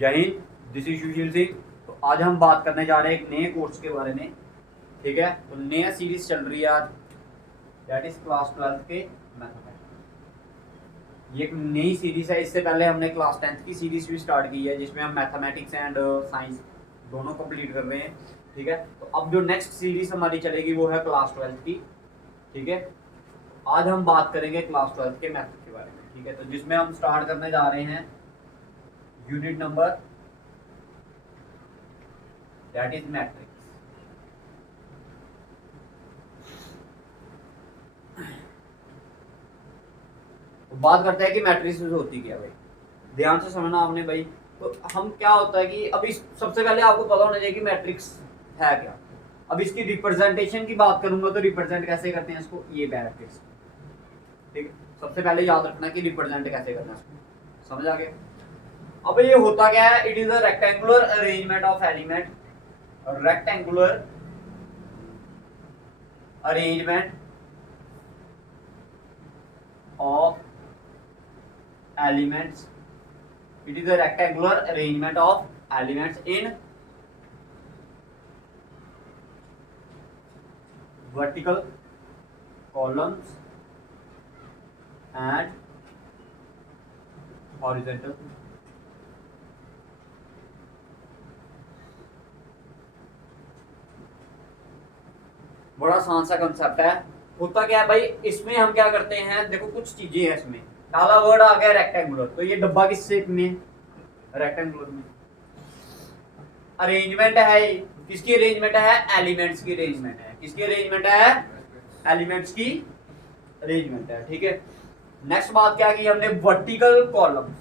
जय Hind, this is Sushil Singh. तो आज हम बात करने जा रहे हैं एक नए कोर्स के बारे में। ठीक है, तो नया सीरीज चल रही है आज, दैट इज क्लास 12 के मैथमेटिक्स। ये एक नई सीरीज है। इससे पहले हमने क्लास 10 की सीरीज भी स्टार्ट की है, जिसमें हम मैथमेटिक्स एंड साइंस दोनों कंप्लीट कर रहे हैं। ठीक है, तो अब जो नेक्स्ट सीरीज हमारी चलेगी वो है क्लास 12 की। ठीक है, आज हम बात करेंगे क्लास 12 के मैथ के बारे में। ठीक है, तो जिसमें हम स्टार्ट करने जा रहे हैं unit number, that is matrix. तो बात करते हैं कि मैट्रिक्स होती क्या है भाई। ध्यान से समझना आपने भाई। तो हम क्या होता है कि अभी सबसे पहले आपको पता होना चाहिए कि मैट्रिक्स है क्या। अब इसकी रिप्रेजेंटेशन की बात करूंगा तो रिप्रेजेंट कैसे करते हैं इसको, ये मैट्रिक्स। ठीक है, सबसे पहले याद रखना कि रिप्रेजेंट कैसे करना है इसको। समझ आ गया। अब ये होता क्या है, it is a rectangular arrangement of element, rectangular arrangement of elements. It is a rectangular arrangement of elements in vertical columns and horizontal. बड़ा आसान सा कंसेप्ट है। होता क्या है भाई, इसमें हम क्या करते हैं, देखो कुछ चीजें हैं इसमें। पहला वर्ड आ गया रेक्टेंगुलर, तो ये डब्बा किस शेप में है, रेक्टेंगुलर में। अरेंजमेंट है, किसकी अरेंजमेंट है, एलिमेंट्स की अरेंजमेंट है। किसकी अरेंजमेंट है, एलिमेंट्स की अरेंजमेंट है। ठीक है, नेक्स्ट बात क्या की हमने, वर्टिकल कॉलम।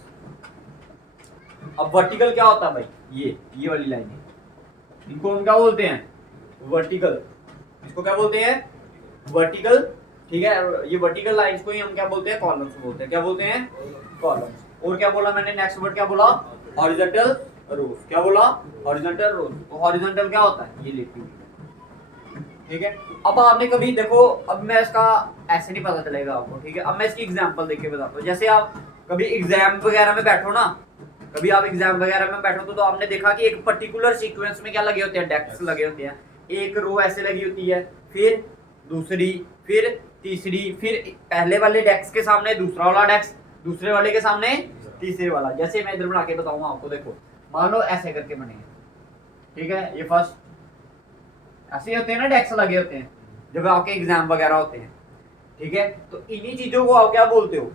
अब वर्टिकल क्या होता है भाई, ये वाली लाइन है, इनको हम क्या बोलते हैं, वर्टिकल। इसको क्या बोलते हैं, वर्टिकल। ठीक है, ये वर्टिकल लाइंस को ही हम क्या बोलते हैं, कॉलम्स बोलते हैं। क्या बोलते हैं, कॉलम्स। और क्या बोला मैंने, नेक्स्ट वर्ड क्या बोला, हॉरिजॉन्टल रोज। क्या बोला, हॉरिजॉन्टल रोज। तो हॉरिजॉन्टल क्या होता है, ये लेती हुई। ठीक है, अब आपने कभी देखो, अब मैं इसका ऐसे नहीं पता चलेगा आपको। ठीक है, अब मैं इसकी एग्जांपल देख के बताता हूँ। जैसे आप कभी एग्जाम वगैरह में बैठो ना, कभी आप एग्जाम वगैरह में बैठो तो आपने देखा कि एक पर्टिकुलर सीक्वेंस में क्या लगे होते हैं, डेस्क लगे होते हैं। एक रो ऐसे लगी होती है, फिर दूसरी, फिर तीसरी, फिर पहले वाले डेस्क के सामने दूसरा वाला डेस्क, दूसरे वाले के सामने तीसरे वाला। जैसे मैं इधर बना के बताऊंगा आपको, देखो मान लो ऐसे करके बने। ठीक है, ये फर्स्ट ऐसे होते हैं ना, डेस्क लगे होते हैं जब आपके एग्जाम वगैरह होते हैं। ठीक है, तो इन्हीं चीजों को आप क्या बोलते हो,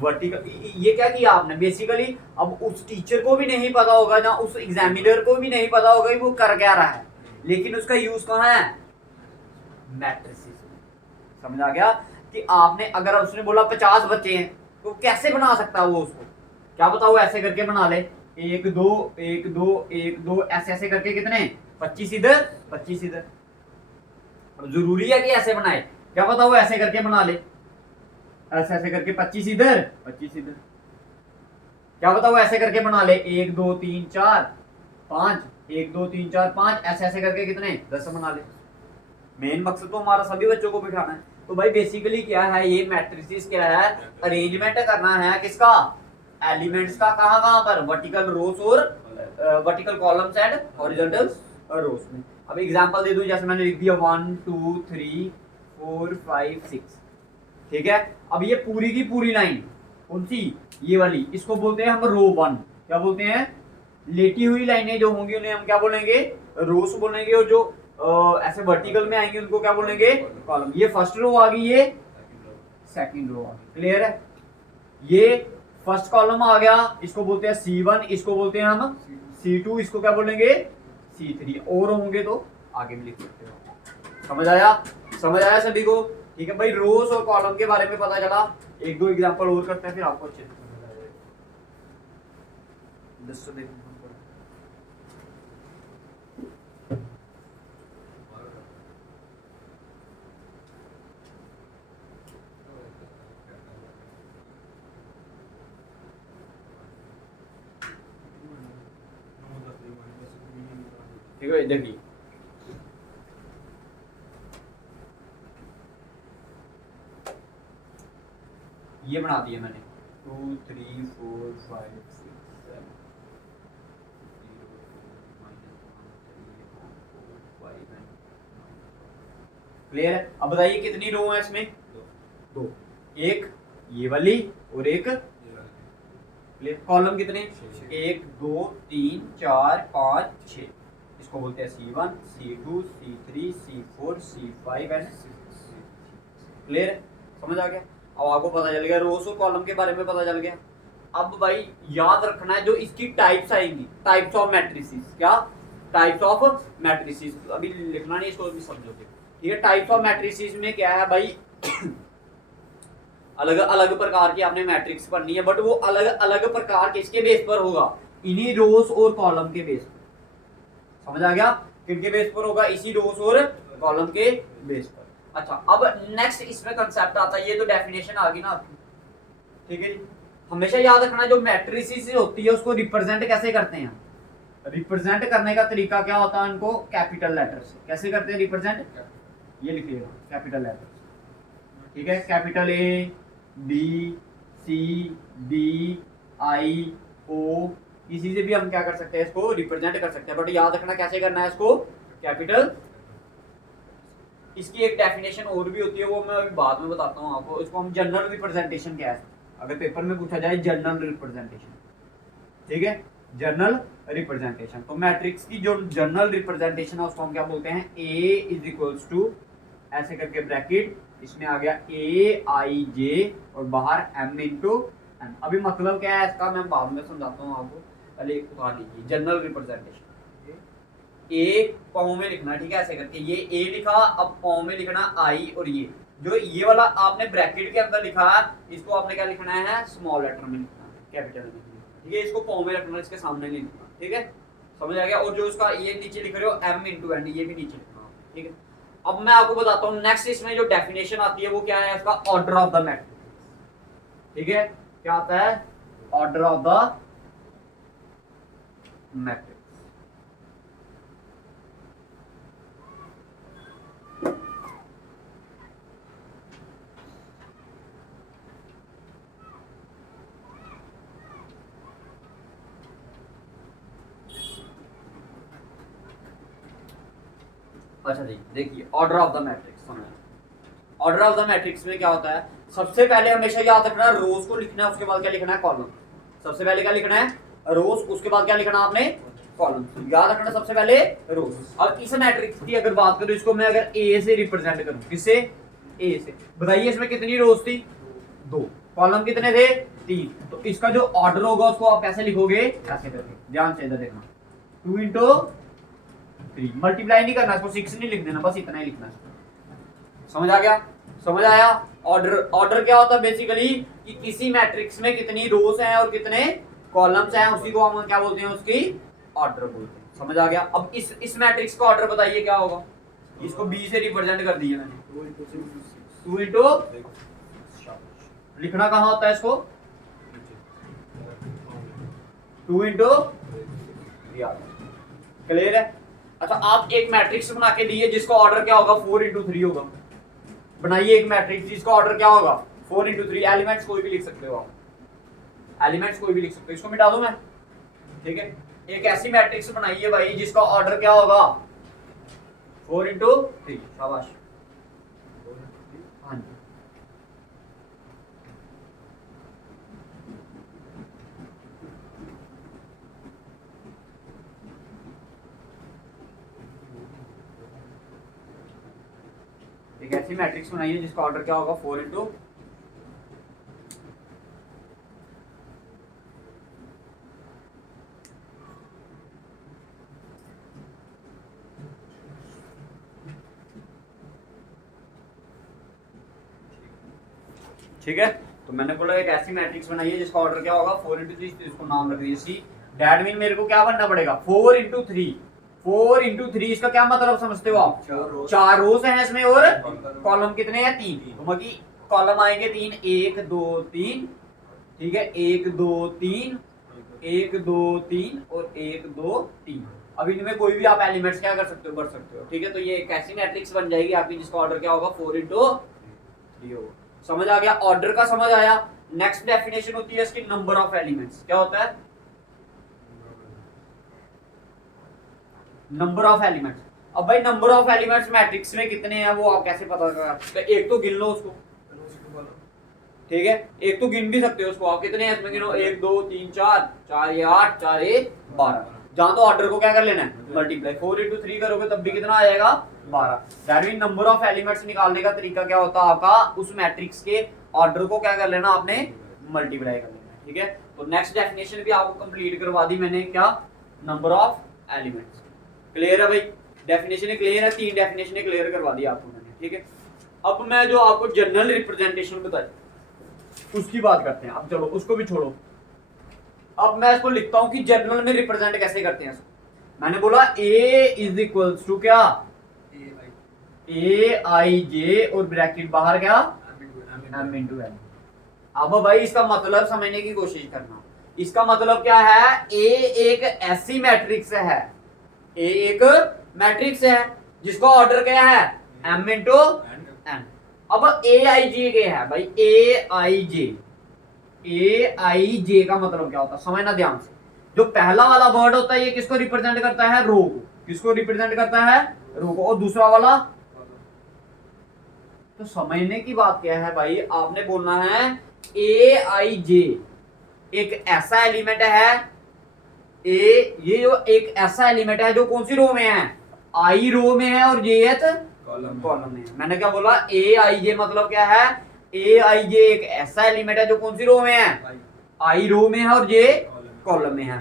वर्टिकल। ये क्या किया आपने बेसिकली, अब उस टीचर को भी नहीं पता होगा, ना उस एग्जामिनर को भी नहीं पता होगा कि वो कर क्या रहा है, लेकिन उसका यूज कहाँ है, मैट्रिसेस। समझ आ गया कि आपने, अगर उसने बोला 50 बच्चे हैं तो कैसे बना सकता है वो, उसको क्या पता वो ऐसे करके बना ले, 1 2 1 2 1 2 ऐसे ऐसे करके कितने, 25 इधर 25 इधर। अब जरूरी है कि ऐसे बनाए, क्या पता वो ऐसे करके बना ले, ऐसे ऐसे करके 25 इधर 25 इधर। क्या पता वो ऐसे करके बना ले, 1 2 3 4 5, 1 2 3 4 5, ऐसे ऐसे करके कितने, 10 बना ले। मेन मकसद तो हमारा सभी बच्चों को बिठाना है। तो भाई बेसिकली क्या है, ये मैट्रिसेस क्या है, अरेंजमेंट करना है किसका, एलिमेंट्स का। कहां कहां पर, वर्टिकल रोज और वर्टिकल कॉलम्स एंड हॉरिजॉन्टल रोज में। अब एग्जांपल दे दूं, जैसे मैंने लिख दिया 1 2 3 4 5 6। ठीक है, अब ये पूरी की पूरी लाइन कौन सी, ये वाली, इसको बोलते हैं हम रो 1। क्या बोलते हैं, लेटी हुई लाइनें जो होंगी उन्हें हम क्या बोलेंगे, रोस बोलेंगे। और जो ऐसे वर्टिकल में आएंगे उनको क्या बोलेंगे, कॉलम। ये फर्स्ट रो आ गई, ये सेकंड रो आ गई। क्लियर है, ये फर्स्ट कॉलम आ गया, इसको बोलते हैं C1, इसको बोलते हैं हम C2, इसको क्या बोलेंगे, C3। और होंगे तो आगे भी लिख सकते हो। समझ आया, समझ आया सभी को। ठीक है भाई, रोज और कॉलम के बारे में पता चला। एक दो एग्जांपल और करते हैं, फिर आपको अच्छे से समझ आ जाएगा। ठीक है, देखिए ये बना दिया मैंने 2 3 4 5 6 7। क्लियर है? अब बताइए कितनी रो है इसमें? दो, एक ये वाली और एक क्लियर। कॉलम कितने? 1 2 3 4 5 6, इसको बोलते हैं C1 C2 C3 C4 C5 and clear है? समझ आ गया? अब आपको पता चल गया रोज और कॉलम के बारे में पता चल गया। अब भाई याद रखना है जो इसकी टाइप्स आएंगी, टाइप्स ऑफ मैट्रिसेस। क्या टाइप्स ऑफ मैट्रिसेस? अभी लिखना नहीं, इसको अभी समझोगे। ठीक है, टाइप्स ऑफ मैट्रिसेस में क्या है भाई अलग अलग प्रकार की आपने मैट्रिक्स पढ़नी है, बट वो अलग अलग प्रकार किसके बेस पर होगा? इन्हीं रोज और कॉलम के बेस पर। समझ आ गया? किनके बेस पर होगा? इसी रोज और कॉलम के बेस पर। अच्छा, अब नेक्स्ट इसमें कंसेप्ट आता है, ये तो डेफिनेशन आ गई ना आपकी। ठीक है जी, हमेशा याद रखना जो मैट्रिसेस होती है उसको रिप्रेजेंट कैसे करते हैं? रिप्रेजेंट करने का तरीका क्या होता है? उनको कैपिटल लेटर से कैसे करते हैं रिप्रेजेंट? ये लिखिएगा कैपिटल लेटर। ठीक है, capital A B C D I O, किसी से भी हम क्या कर सकते हैं? इसको रिप्रेजेंट कर सकते हैं, बट याद रखना कैसे करना है इसको? कैपिटल। इसकी एक डेफिनेशन और भी होती है, वो मैं अभी बाद में बताता हूँ आपको। इसको हम जनरल रिप्रेजेंटेशन क्या है, अगर पेपर में पूछा जाए जनरल रिप्रेजेंटेशन। ठीक है, जनरल रिप्रेजेंटेशन। तो मैट्रिक्स की जो जनरल रिप्रेजेंटेशन है उसको हम क्या बोलते हैं? ए इज इक्वल्स टू ऐसे करके ब्रैकेट, इसमें आ गया ए आई जे और बाहर एम इंटू एन। अभी मतलब क्या है इसका मैं बाद में समझाता हूँ आपको, पहले एक उतार लीजिए। जनरल रिप्रेजेंटेशन ए पाँव में लिखना, ठीक है, ऐसे करके ये ए लिखा, अब पाँव में लिखना आई, और ये जो ये वाला आपने ब्रैकेट के अंदर लिखा है इसको आपने क्या लिखना है? स्मॉल लेटर में लिखना है, कैपिटल में लिखना है। ठीक है, इसको पाँव में रखना, इसके सामने नहीं लिखना। ठीक है, समझ आ गया? और जो इसका ये नीचे लिख रहे हो एम इंटू एन, ये भी नीचे लिखना। ठीक है, अब मैं आपको बताता हूँ नेक्स्ट इसमें जो डेफिनेशन आती है वो क्या है? इसका ऑर्डर ऑफ द मैट्रिक्स। ठीक है, क्या आता है? Order of the matrix. अच्छा जी, देखिए order of the matrix. Order of the matrix में क्या होता है? सबसे पहले हमेशा याद रखना रोज को लिखना है, उसके बाद क्या लिखना है? कॉलम। सबसे पहले क्या लिखना है? रोज, उसके बाद क्या लिखना है आपने? कॉलम। याद रखना सबसे पहले रोज। अब इस मैट्रिक्स की अगर बात करूं, इसको मैं अगर ए से रिप्रेजेंट करूं, किससे? ए से। बताइए इसमें कितनी रोज थी? 2। कॉलम कितने थे? 3। तो इसका जो ऑर्डर होगा उसको आप कैसे लिखोगे? ऐसे करके, ध्यान से इधर देखना, 2 इंटू 3। मल्टीप्लाई नहीं करना, इसको 6 नहीं लिख देना, बस इतना ही लिखना है। समझ आ गया? समझ आया? ऑर्डर, ऑर्डर क्या होता है बेसिकली कि किसी मैट्रिक्स में कितनी रोज हैं और कितने कॉलम्स हैं, उसी को हम क्या बोलते हैं? उसकी ऑर्डर बोलते हैं। समझ आ गया? अब इस मैट्रिक्स का ऑर्डर बताइए क्या होगा? इसको बी से रिप्रेजेंट कर दिया मैंने, 2 इंटू, लिखना कहाँ होता है इसको? 2 इंटू, क्लियर है? अच्छा, आप एक मैट्रिक्स बना के दिए जिसका ऑर्डर क्या होगा? 4 इंटू 3 होगा। बनाइए एक मैट्रिक्स जिसका ऑर्डर क्या होगा? 4 इंटू 3। एलिमेंट्स कोई भी लिख सकते हो आप, एलिमेंट्स कोई भी लिख सकते हो। इसको मिटा दूं मैं? ठीक है, एक ऐसी मैट्रिक्स बनाइए भाई जिसका ऑर्डर क्या होगा? 4 इंटू 3। शाबाश, हाँ जी। एक ऐसी मैट्रिक्स बनाइए जिसका ऑर्डर क्या होगा? 4 इंटू, ठीक है। तो मैंने बोला एक ऐसी मैट्रिक्स बनाइए जिसका ऑर्डर क्या होगा? 4 इंटू 3। इसको नाम रख दीजिए सी। दैट मीन मेरे को क्या बनना पड़ेगा? 4 इंटू 3। 4 इंटू 3 इसका क्या मतलब समझते हो आप? 4 रोज हैं इसमें और कॉलम कितने हैं? 3। तो मतलब कॉलम आएंगे 3, 1 2 3। ठीक है, 1 2 3, 1 2 3 और 1 2 3। अब इनमें कोई भी आप एलिमेंट्स क्या कर सकते हो? भर सकते हो। ठीक है, तो ये एक ऐसी मैट्रिक्स बन जाएगी आपकी जिसका ऑर्डर क्या होगा? 4 इंटू 3 होगा। समझ आ गया? ऑर्डर का समझ आया? नेक्स्ट डेफिनेशन होती है इसकी नंबर ऑफ एलिमेंट्स। क्या होता है? Number of elements. अब भाई नंबर ऑफ एलिमेंट्स मैट्रिक्स में कितने हैं वो आप कैसे पता करें? तो एक तो गिन लो उसको, ठीक है, एक तो गिन भी सकते हो उसको आप, कितने हैं इसमें गिनो, 1 2 3 4, 4 ये 8, 4 ये 12। जहां तो ऑर्डर को क्या कर लेना है, मल्टीप्लाई, 4 into 3 करोगे तब भी कितना आ जाएगा, 12। That mean number of elements निकालने का तरीका क्या होता है आपका, उस मैट्रिक्स के ऑर्डर को क्या कर लेना आपने, मल्टीप्लाई कर लेना, ठीक है। तो नेक्स्ट डेफिनेशन भी आपको कंप्लीट करवा दी मैंने, क्या, नंबर ऑफ एलिमेंट्स। क्लियर है भाई, डेफिनेशन क्लियर है, 3 डेफिनेशन क्लियर करवा दी आपको मैंने, ठीक है। अब मैं जो आपको जनरल रिप्रेजेंटेशन बताई उसकी बात करते हैं। अब चलो उसको भी छोड़ो, अब मैं इसको लिखता हूं कि जनरल में रिप्रेजेंट कैसे करते हैं इसको। मैंने बोला a इज इक्वल्स टू क्या, ए आई जे और ब्रैकेट बाहर क्या, m इंटू n। अब भाई इसका मतलब समझने की कोशिश करना, इसका मतलब क्या है, a एक ऐसी मैट्रिक्स है, a एक मैट्रिक्स है जिसका ऑर्डर क्या है, m इंटू n। अब ए आई जे के है भाई, ए आई जे का मतलब क्या होता है, समझना ध्यान से। जो पहला वाला वर्ड होता है ये किसको रिप्रेजेंट करता है, रो को, किसको रिप्रेजेंट करता है, रो को। और दूसरा वाला, तो समझने की बात क्या है भाई, आपने बोलना है ए आई जे एक ऐसा एलिमेंट है, ये जो एक ऐसा एलिमेंट है जो कौन सी रो में है, आई रो में है और जेथ कॉलम में है। मैंने क्या बोला, ए आई जे मतलब क्या है, ए आई जे एक ऐसा एलिमेंट है जो कौन सी रो में है, आई रो में है और जे कॉलम में है।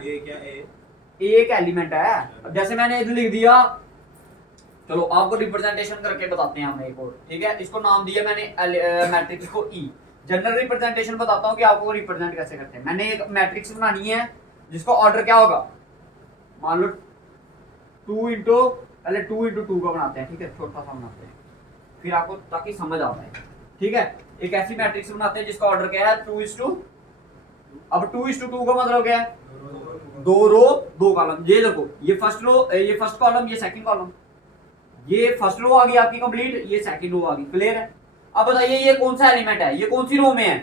ए एक एलिमेंट है। अब जैसे मैंने इधर लिख दिया, चलो आपको रिप्रेजेंटेशन करके बताते हैं हम एक और, ठीक है। इसको नाम दिया मैंने मैट्रिक्स को ई। जनरल रिप्रेजेंटेशन बताता हूँ कि आपको रिप्रेजेंट कैसे करते हैं। मैंने एक मैट्रिक्स बनानी है जिसका ऑर्डर क्या होगा, मान लो 2 इंटू, पहले 2 इंटू 2 का बनाते हैं, ठीक है, छोटा सा बनाते हैं फिर आपको ताकि समझ आ जाए, ठीक है। एक ऐसी मैट्रिक्स बनाते हैं जिसका ऑर्डर क्या है, 2:2। अब 2:2 का मतलब क्या है, 2 रो 2 कॉलम। ये देखो, ये फर्स्ट रो, ये फर्स्ट कॉलम, ये सेकंड कॉलम, ये फर्स्ट रो आ गई आपकी कंप्लीट, ये सेकंड रो आ गई, क्लियर है। अब बताइए ये कौन सा एलिमेंट है, ये कौन सी रो में है,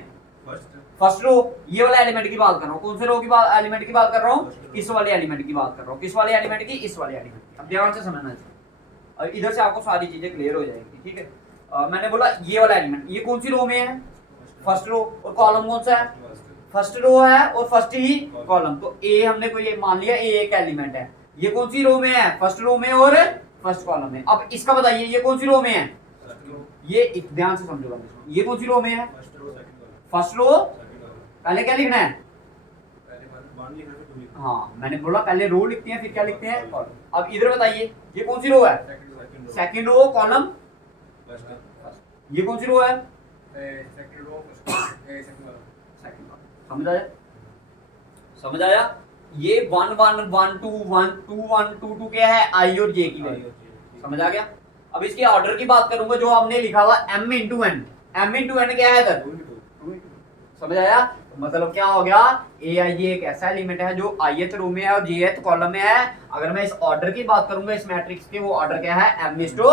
फर्स्ट रो। ये वाला एलिमेंट की बात कर रहा हूँ, कौन से रो की बात, एलिमेंट की बात कर रहा हूँ, इस वाले एलिमेंट की बात कर रहा हूँ। किस वाले एलिमेंट की, इस वाले एलिमेंट की। अब ध्यान से समझना चाहिए, और इधर से आपको सारी चीजें क्लियर हो जाएगी, ठीक है। मैंने बोला ये वाला एलिमेंट, ये कौन सी रो में है, फर्स्ट रो, और कॉलम कौन सा है, फर्स्ट रो है और फर्स्ट ही कॉलम। तो ए हमने कोई ये मान लिया, ए एक एलिमेंट है, ये कौन सी रो में है, फर्स्ट रो में और फर्स्ट कॉलम में। अब इसका बताइए ये कौन सी रो में है, ये ध्यान से समझो, ये कौन सी रो में है, फर्स्ट रो। पहले क्या लिखना है, हाँ मैंने बोला पहले रो लिखते हैं फिर क्या लिखते हैं, कॉलम। अब इधर बताइए ये कौन सी रो है, सेकंड रो कॉलम, ये कौन सी रो है, सेकंड रो सेकंड। समझ आया, समझ आया। ये 1 1 1 2 1 2 1 2 2 क्या है, आई और जे की वैल्यू, समझ आ गया। अब इसके ऑर्डर की बात करूंगा, जो हमने लिखा हुआ m into N, m into N क्या है इधर, समझ आया। मतलब क्या हो गया, ए आई जे एक ऐसा एलिमेंट है जो ith रो में है और jth कॉलम में है। अगर मैं इस ऑर्डर की बात करूंगा इस मैट्रिक्स के, वो ऑर्डर क्या है, m इज टू,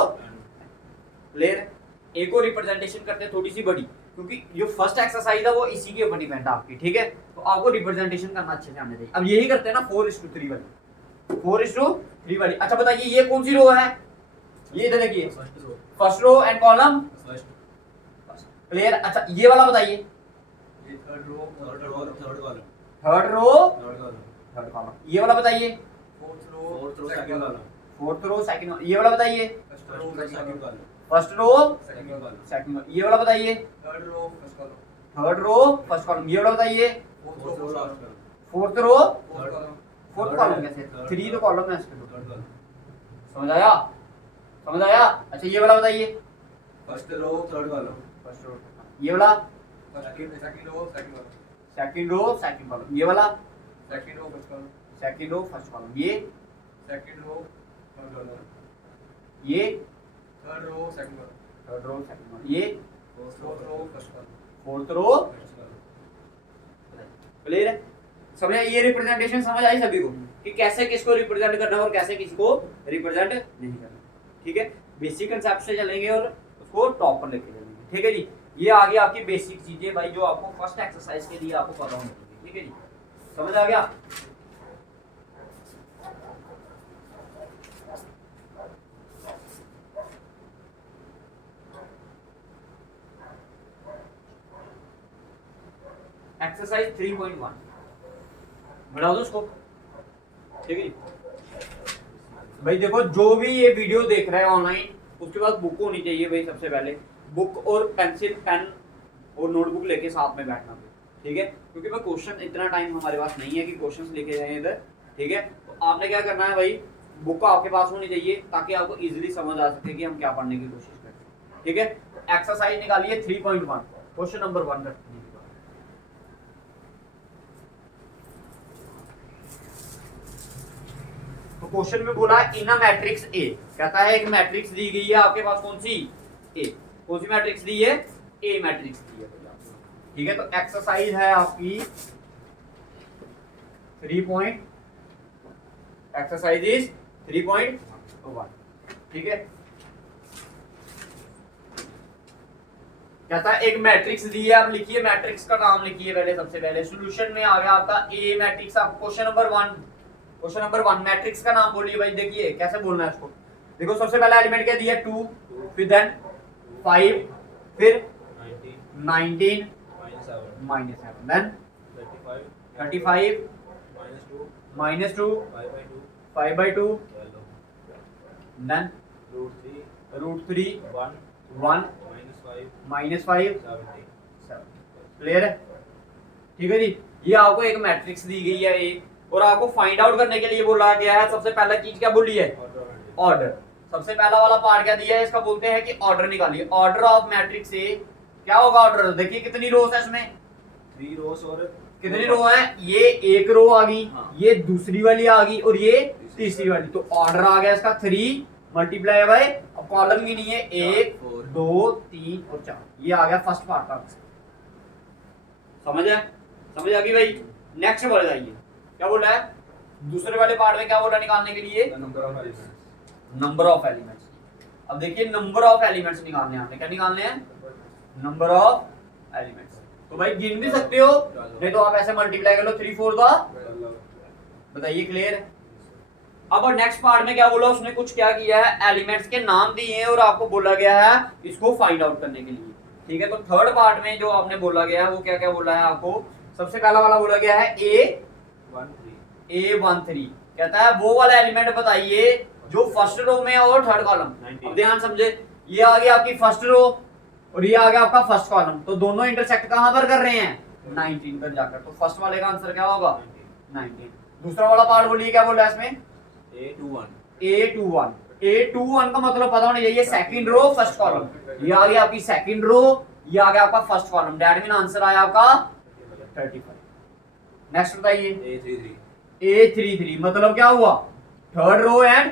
क्लियर। एक और रिप्रेजेंटेशन करते हैं थोड़ी सी बड़ी, क्योंकि जो फर्स्ट एक्सरसाइज है वो इसी के ऊपर डिपेंड है आपकी, ठीक है। तो आपको रिप्रेजेंटेशन करना अच्छे से आने चाहिए। अब यही करते हैं ना 4:3 वाली, 4:3 वाली। अच्छा बताइए ये कौन सी रो है, ये इधर देखिए, first row and column, clear. अच्छा ये वाला बताइए, थर्ड रो थर्ड कॉलम। ये वाला बताइए, फोर्थ रो सेकंड। ये वाला बताइए, फर्स्ट रो सेकंड। ये वाला बताइए, थर्ड रो फर्स्ट कॉलम। ये वाला बताइए, फोर्थ रो फोर्थ कॉलम। कैसे, 3 तो कॉलम है इसके, समझ आया, समझ आया। अच्छा ये वाला बताइए, first row third column, first row. ये वाला सेकंड रो सेकंड कॉलम। ये वाला सेकंड रो फर्स्ट कॉलम। ये सेकंड रो थर्ड कॉलम। ये थर्ड रो सेकंड कॉलम। ये फोर्थ रो, क्लियर है। समझ आई, ये रिप्रेजेंटेशन समझ आई सभी को कि कैसे किसको रिप्रेजेंट करना है और कैसे किसको रिप्रेजेंट नहीं करना, ठीक है। बेसिक कंसेप्ट से चलेंगे और उसको टॉप पर लेके चलेंगे, ठीक है जी। ये आगे आपकी बेसिक चीजें भाई जो आपको फर्स्ट एक्सरसाइज के लिए आपको पता होनी चाहिए, ठीक है जी। समझ आ गया। एक्सरसाइज 3.1 बढ़ा दो उसको, ठीक है भाई। देखो जो भी ये वीडियो देख रहा है ऑनलाइन, उसके पास बुक होनी चाहिए भाई। सबसे पहले बुक और पेंसिल पेन और नोटबुक लेके साथ में बैठना, ठीक है, क्योंकि भाई क्वेश्चन इतना टाइम हमारे पास नहीं है कि क्वेश्चंस लेके जाएं इधर, ठीक है। तो आपने क्या करना है भाई, बुक आपके पास होनी चाहिए ताकि आपको इजीली समझ आ सके कि हम क्या पढ़ने की कोशिश कर रहे हैं, ठीक है। तो एक्सरसाइज निकालिए 3.1, क्वेश्चन नंबर 1 करते हैं। तो क्वेश्चन में बोला इन अ मैट्रिक्स ए, कहता है एक मैट्रिक्स दी गई है आपके पास, कौन सी, ए। कौन सी मैट्रिक्स दी है, ए मैट्रिक्स दी है, ठीक है। तो एक्सरसाइज है आपकी 3 एक्सरसाइज इज 3.1, ठीक है। कहता है एक मैट्रिक्स दी है, आप लिखिए मैट्रिक्स का नाम लिखिए पहले। सबसे पहले सॉल्यूशन में आ गया आपका ए मैट्रिक्स। आप क्वेश्चन नंबर 1 मैट्रिक्स का नाम बोलिए भाई। देखिए कैसे बोलना है इसको। देखो सबसे पहला एलिमेंट क्या दिया है, 2, फिर देन 5, फिर 19 -7, देन 35 -2 5/2, देन √3 1 -5 7। क्लियर है, ठीक है जी। ये आपको एक मैट्रिक्स दी गई है ए, और आपको फाइंड आउट करने के लिए बोला गया है। सबसे पहला चीज क्या बोली है, ऑर्डर। सबसे पहला वाला पार्ट क्या दिया है इसका, बोलते हैं कि ऑर्डर निकालिए। ऑर्डर ऑफ मैट्रिक्स ए क्या होगा, ऑर्डर। देखिए कितनी रोज है इसमें, 3 रोज और कितनी रो है, ये एक रो आ गई, ये दूसरी वाली आ गई और ये तीसरी वाली। तो ऑर्डर आ गया इसका 3 मल्टीप्लाई बाय, अब कॉलम भी नहीं है, 1 2 3 और 4। ये आ गया फर्स्ट पार्ट का। समझ है, समझ आ गई भाई। नेक्स्ट बोल जाइए, क्या बोला है दूसरे वाले पार्ट में, क्या बोला निकालने के लिए, नंबर ऑफ एलिमेंट्स। अब देखिए नंबर ऑफ एलिमेंट्स निकालने हैं, क्या निकालने हैं, नंबर ऑफ एलिमेंट्स। तो भाई गिन भी सकते हो, नहीं तो आप ऐसे मल्टीप्लाई कर लो 3 4 का। बताइए क्लियर है। अब नेक्स्ट पार्ट में क्या बोला उसने, कुछ क्या किया है, एलिमेंट्स के नाम दिए हैं और आपको बोला गया है इसको फाइंड आउट करने के लिए, ठीक है। तो थर्ड पार्ट में जो आपने बोला गया है वो क्या क्या बोला है आपको। सबसे पहला वाला बोला गया है A13, कहता है वो वाला एलिमेंट बताइए जो फर्स्ट रो में और थर्ड कॉलम। अब ध्यान समझे, ये आ गया आपकी फर्स्ट रो और ये आ गया आपका फर्स्ट कॉलम, तो दोनों इंटरसेक्ट कहां पर कर रहे हैं, 19 पर जाकर। तो फर्स्ट वाले का आंसर क्या होगा, 19। दूसरा वाला पार्ट बोलिए क्या बोला है इसमें, A21 का मतलब पता होना चाहिए सेकंड रो फर्स्ट कॉलम। ये आ गया आपकी सेकंड रो, ये आ गया आपका first column, that mean answer आया आपका 35। नेक्स्ट बताइए A33 मतलब क्या हुआ, third row and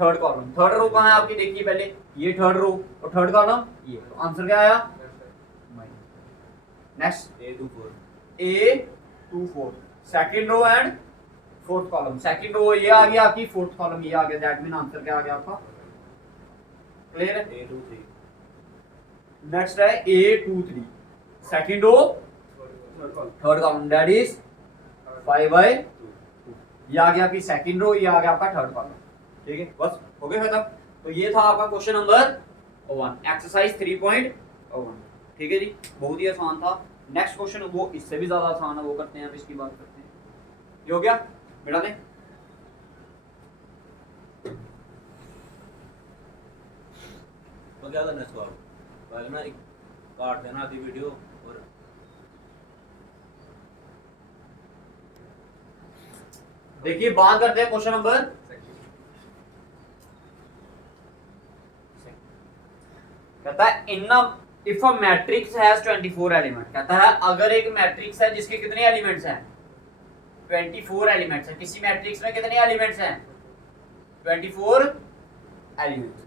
third column. Third row कहां है आपकी, देखिए पहले ये थर्ड रो और थर्ड कॉलम ये, तो आंसर क्या आया। Next A24 second row and fourth column. Second row ये आ गया आपकी, फोर्थ कॉलम ये आ गया, दैट मीन आंसर क्या आ गया आपका। क्लियर है। A23 नेक्स्ट है A23 second row third column, that is 5/2। ये आ गया आपकी सेकंड रो, ये आ गया आपका थर्ड कॉलम, ठीक है। बस हो गया खत्म। तो ये था आपका क्वेश्चन नंबर 1 एक्सरसाइज 3.1, ठीक है जी। बहुत ही आसान था। नेक्स्ट क्वेश्चन वो इससे भी ज्यादा आसान है, वो करते हैं, अब इसकी बात करते हैं। ये हो गया बेटा ने, तो क्या करना है इसको, आप पहले ना एक काट देना आधी वीडियो और देखिए बात करते हैं क्वेश्चन नंबर। कहता है in if a matrix has 24 element. कहता है अगर एक मैट्रिक्स है जिसके कितने एलिमेंट्स हैं, 24 एलिमेंट्स हैं। किसी मैट्रिक्स में कितने एलिमेंट्स हैं, 24 elements.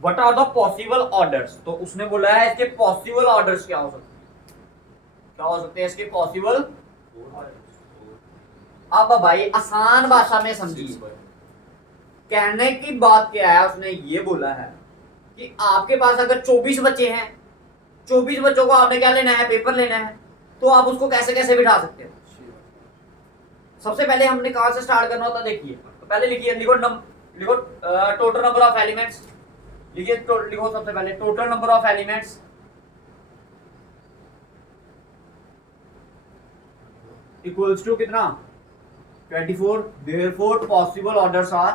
What are the possible orders. तो उसने बोला है इसके पॉसिबल ऑर्डर्स क्या हो सकते हैं, क्या हो सकते हैं इसके पॉसिबल। अब भाई आसान भाषा में समझिए, कहने की बात क्या है, उसने ये बोला है कि आपके पास अगर 24 बच्चे हैं, 24 बच्चों को आपने क्या लेना है, पेपर लेना है, तो आप उसको कैसे कैसे बिठा सकते हो। सबसे पहले हमने कहां से स्टार्ट करना होता, देखिए तो पहले लिखिए, लिखो टोटल नंबर ऑफ एलिमेंट्स। लिखिए लिखो सबसे पहले total number of elements equals to कितना 24, देयरफॉर पॉसिबल ऑर्डर्स आर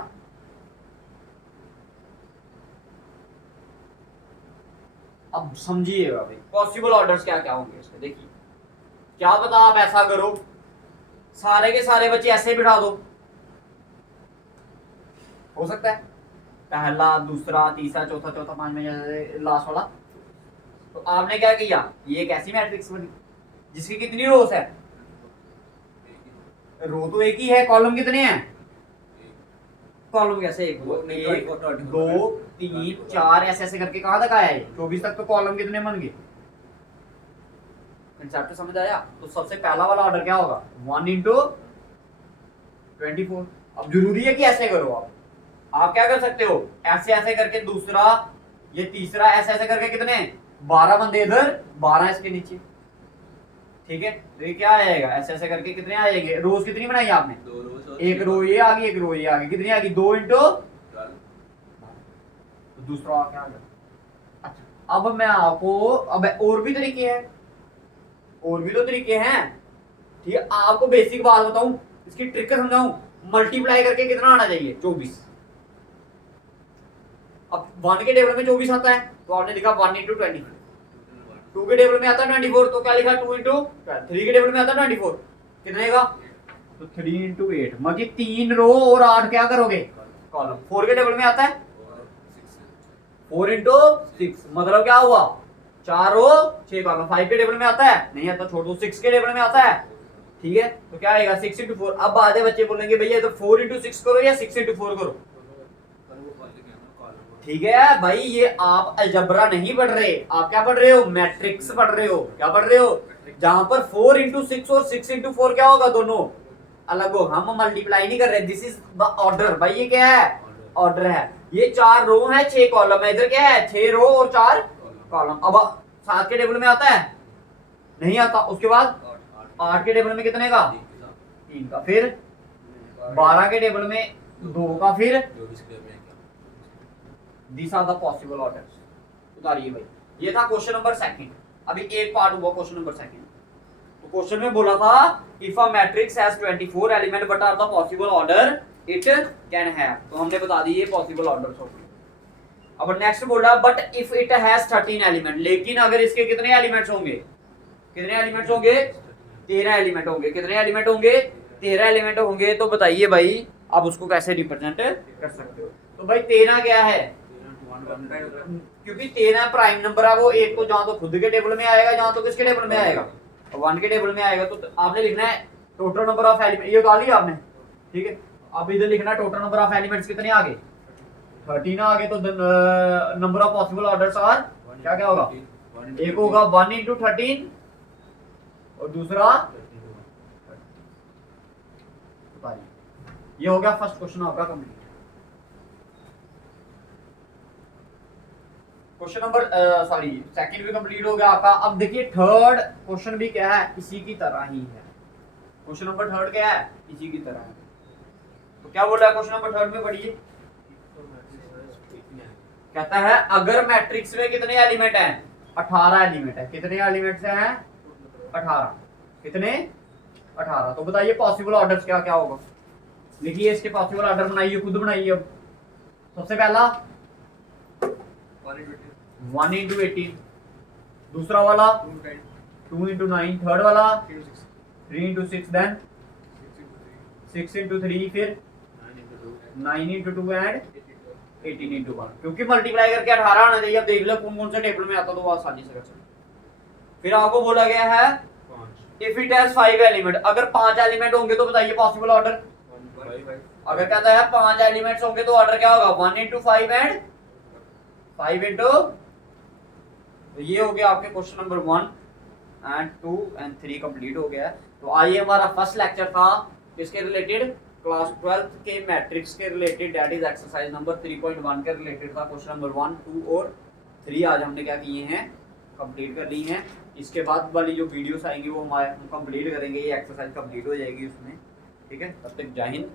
अब समझिएगा भाई पॉसिबल ऑर्डर्स क्या क्या होंगे इसमें। देखिए क्या पता आप ऐसा करो सारे के सारे बच्चे ऐसे बिठा दो, हो सकता है पहला दूसरा तीसरा चौथा चौथा पांचवा लास्ट वाला। तो आपने क्या किया, ये एक ऐसी मैट्रिक्स बनी जिसकी कितनी रोस है, रो तो एक ही है, कॉलम कितने हैं, कॉलम कैसे एक दो तीन चार ऐसे ऐसे करके कहां तक आया है 24 तक, तो कॉलम कितने बन गए। कंसेप्ट समझ आया। तो सबसे पहला वाला ऑर्डर क्या होगा 1 into 24। अब जरूरी है कि ऐसे करो आप क्या कर सकते हो ऐसे ऐसे करके, दूसरा ये तीसरा ऐसे ऐसे करके कितने 12 बंदे इधर 12 इसके नीचे, ठीक है। तो ये क्या आएगा ऐसे ऐसे करके कितने आ जाएंगे, रोज कितनी बनाई आपने, एक रो ये आ गई एक रो ये आ गई, कितनी आ गई 2 into, तो दूसरा क्या आ गया। अच्छा अब मैं आपको अब और भी तरीके हैं, और भी तो तरीके हैं, ठीक है। आपको बेसिक बात बताऊं, इसकी ट्रिक समझाऊं, मल्टीप्लाई करके कितना आना चाहिए 24। अब 1 के टेबल में 24 आता है तो आपने लिखा 1 into 20, 2 के टेबल में आता है 24 तो क्या लिखा 2 into 12, 3 के टेबल में आता है 24 कितने का, तो 3 into 8 मतलब 3 रो और 8 क्या करोगे कॉलम। 4 के टेबल में आता है 4 into 6 मतलब क्या हुआ 4 रो 6 कॉलम। 5 के टेबल में आता है नहीं आता, छोड़ दो। 6 के टेबल में आता है, ठीक है। तो क्या आएगा 6 into 4। अब आधे बच्चे बोलेंगे भैया तो 4 into 6 करो या 6 into 4 करो, ठीक है भाई। ये आप अलजबरा नहीं पढ़ रहे, आप क्या पढ़ रहे हो मैट्रिक्स पढ़ रहे हो। क्या पढ़ रहे हो, जहां पर 4 into 6 और 6 into 4 क्या होगा दोनों अलग हो, हम मल्टीप्लाई नहीं कर रहे। दिस इज द ऑर्डर भाई, ये क्या है ऑर्डर है। ये 4 रो है 6 कॉलम है, इधर क्या है 6 रो और 4 कॉलम। अब 7 के टेबल में आता है नहीं आता, उसके बाद 8 के टेबल में कितने का 3 का, फिर 12 के टेबल में 2 का, फिर These are the possible orders। उतारिए भाई, ये था क्वेश्चन नंबर सेकंड। अभी एक पार्ट हुआ क्वेश्चन नंबर सेकंड। तो क्वेश्चन में बोला था if a matrix has 24 element what are the possible order it can have, तो हमने बता दी ये पॉसिबल ऑर्डर्स होंगे। अब नेक्स्ट बोला but if it has 13 element, लेकिन अगर इसके कितने एलिमेंट्स होंगे, कितने एलिमेंट्स होंगे 13 एलिमेंट होंगे। कितने एलिमेंट होंगे 13 एलिमेंट होंगे। तो बताइए भाई आप उसको कैसे रिप्रेजेंट कर सकते हो। तो भाई 13 क्या है, क्योंकि 13 प्राइम नंबर है, वो एक तो जहां तो खुद के टेबल में आएगा जहां तो किसके टेबल में आएगा 1 के टेबल में आएगा। तो आपने लिखना है टोटल नंबर ऑफ एलिमेंट, ये डाल लिया आपने, ठीक है। अब इधर लिखना टोटल नंबर ऑफ एलिमेंट्स कितने आ गए 13 आ गए। तो number of possible orders are क्या क्या होगा, एक होगा 1 into 13 और दूसरा, ये हो गया फर्स्ट क्वेश्चन आपका complete. Question number sorry second भी कंप्लीट हो गया आपका। अब देखिए थर्ड क्वेश्चन भी क्या है, इसी की तरह ही है। क्वेश्चन नंबर थर्ड क्या है, इसी की तरह है। तो क्या बोल रहा है क्वेश्चन नंबर थर्ड में, पढ़िए। कहता है अगर मैट्रिक्स में कितने एलिमेंट हैं 18 एलिमेंट है। कितने एलिमेंट्स हैं 18, कितने 18। तो बताइए पॉसिबल ऑर्डर्स क्या क्या होगा। लिखिए इसके पॉसिबल ऑर्डर बनाइए, खुद बनाइए। अब सबसे पहला 1 into 18, दूसरा वाला 2 into 9, थर्ड वाला 3 into 6, देन 6 into 3, फिर 9 into 2 एंड 18 into 1। क्योंकि मल्टीप्लाई करके 18 आना चाहिए। अब देख लो कौन कौन से टेबल में आता तो वो आसानी से कर सकते। फिर आपको बोला गया है इफ इट हैज 5 एलिमेंट, अगर 5 एलिमेंट होंगे तो बताइए पॉसिबल ऑर्डर। अगर कहता है 5 एलिमेंट्स होंगे तो ऑर्डर क्या होगा 1 into 5 एंड 5 into, तो ये हो गया आपके question number 1 and 2 and 3 complete हो गया। तो आइए हमारा फर्स्ट लेक्चर था किसके रिलेटेड, क्लास 12th के मैट्रिक्स के related, that is exercise number 3.1 के रिलेटेड था। क्वेश्चन नंबर 1, 2 और 3 आज हमने क्या किए हैं कंप्लीट कर ली हैं। इसके बाद वाली जो वीडियोस आएंगी वो हम कंप्लीट करेंगे, ये एक्सरसाइज कंप्लीट हो जाएगी उसमें, ठीक है। तब तक जय हिंद,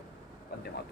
वंदे मातरम।